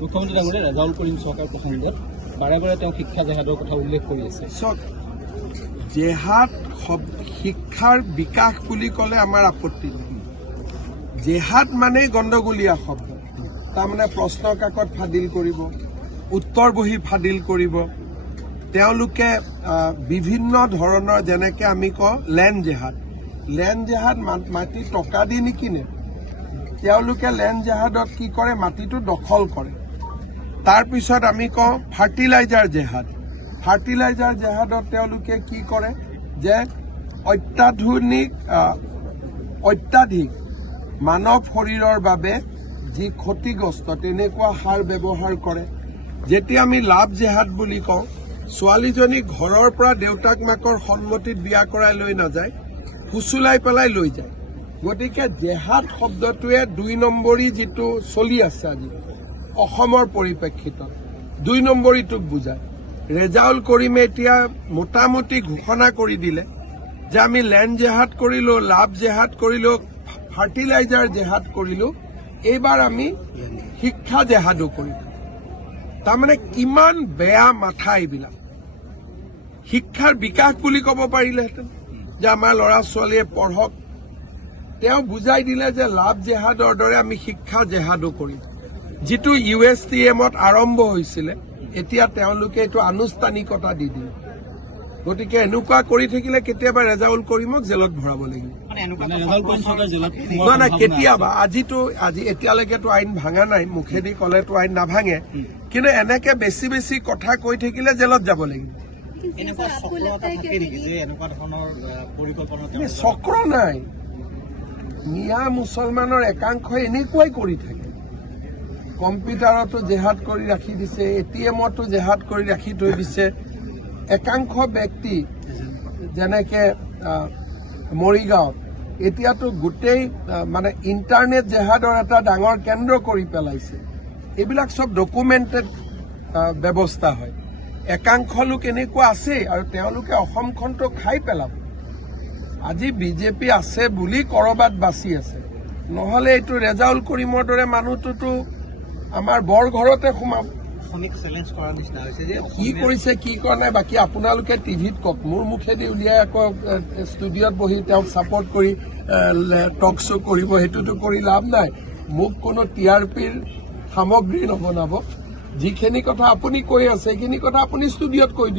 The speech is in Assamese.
মুখ্যমন্ত্ৰী ডাঙৰীয়া ৰেজাউল কৰিম চৰকাৰ প্ৰসংগত বাৰে বাৰে তেওঁ শিক্ষা জেহাদৰ কথা উল্লেখ কৰি আছে। জেহাদ শিক্ষাৰ বিকাশ বুলি ক'লে আমাৰ আপত্তি নাই। জেহাদ মানে গণ্ডগোলীয়া শব্দ, তাৰমানে প্ৰশ্ন কাকত ফাদিল কৰিব, উত্তৰ বহি ফাদিল কৰিব। তেওঁলোকে বিভিন্ন ধৰণৰ যেনেকৈ আমি কওঁ লেণ্ড জেহাদ মাটি টকা দি নিকিনে। তেওঁলোকে লেণ্ড জেহাদত কি কৰে, মাটিটো দখল কৰে। তাৰপিছত আমি কওঁ ফাৰ্টিলাইজাৰ জেহাদত তেওঁলোকে কি কৰে যে অত্যাধিক মানৱ শৰীৰৰ বাবে যি ক্ষতিগ্ৰস্ত তেনেকুৱা সাৰ ব্যৱহাৰ কৰে। যেতিয়া আমি লাভ জেহাদ বুলি কওঁ, ছোৱালীজনী ঘৰৰ পৰা দেউতাক মাকৰ সন্মতিত বিয়া কৰাই লৈ নাযায়, ফুচুলাই পেলাই লৈ যায়। গতিকে জেহাদ শব্দটোৱে ২ নম্বৰী যিটো চলি আছে আজি অসমৰ পৰিপ্ৰেক্ষিতত ২ নম্বৰীটোক বুজায়। ৰেজাউল কৰিমে এতিয়া মোটামুটি ঘোষণা কৰি দিলে যে আমি লেণ্ড জেহাদ কৰিলোঁ, লাভ জেহাদ কৰিলোঁ, ফাৰ্টিলাইজাৰ জেহাদ কৰিলোঁ, এইবাৰ আমি শিক্ষা জেহাদো কৰিলোঁ। তাৰমানে কিমান বেয়া মাথা এইবিলাক। শিক্ষাৰ বিকাশ বুলি ক'ব পাৰিলেহেঁতেন যে আমাৰ ল'ৰা ছোৱালীয়ে পঢ়ক। তেওঁ বুজাই দিলে যে লাভ জেহাদৰ দৰে আমি শিক্ষা জেহাদো কৰিম। যিটো USTMত আৰম্ভ হৈছিলে, এতিয়া তেওঁলোকে এইটো আনুষ্ঠানিকতা দি দিলে। গতিকে এনেকুৱা কৰি থাকিলে কেতিয়াবা ৰেজাউল কৰিমক জেলত ভৰাব লাগিব। নাই কেতিয়াবা, আজি এতিয়ালৈকেতো আইন ভাঙা নাই, মুখেদি ক'লেতো আইন নাভাঙে, কিন্তু এনেকে বেছি বেছি কথা কৈ থাকিলে জেলত যাব লাগিব। চক্ৰ নাই, মিয়া মুছলমানৰ একাংশই এনেকুৱাই কৰি থাকে। কম্পিউটাৰতো জেহাদ কৰি ৰাখি দিছে, ATMতো জেহাদ কৰি ৰাখি থৈ দিছে। একাংশ ব্যক্তি যেনেকে মৰিগাঁৱত এতিয়াতো গোটেই মানে ইণ্টাৰনেট জেহাদৰ এটা ডাঙৰ কেন্দ্ৰ কৰি পেলাইছে। এইবিলাক চব ডকুমেণ্টেড ব্যৱস্থা হয়। একাংশ লোক এনেকুৱা আছেই, আৰু তেওঁলোকে অসমখনটো খাই পেলাব। আজি বিজেপি আছে বুলি কৰবাত বাচি আছে, নহ'লে এইটো ৰেজাউল কৰিমৰ দৰে মানুহটোতো আমাৰ বৰ ঘৰতে সোমাব। কি কৰিছে কি কৰা নাই বাকী আপোনালোকে টিভিত কওক, মোৰ মুখেদি উলিয়াই আকৌ ষ্টুডিঅ'ত বহি তেওঁক ছাপৰ্ট কৰি টক শ্ব' কৰিব, সেইটোতো কৰি লাভ নাই। মোক কোনো TRPৰ সামগ্ৰী নবনাব। যিখিনি কথা আপুনি কৈ আছে সেইখিনি কথা আপুনি ষ্টুডিঅ'ত কৈ দিব।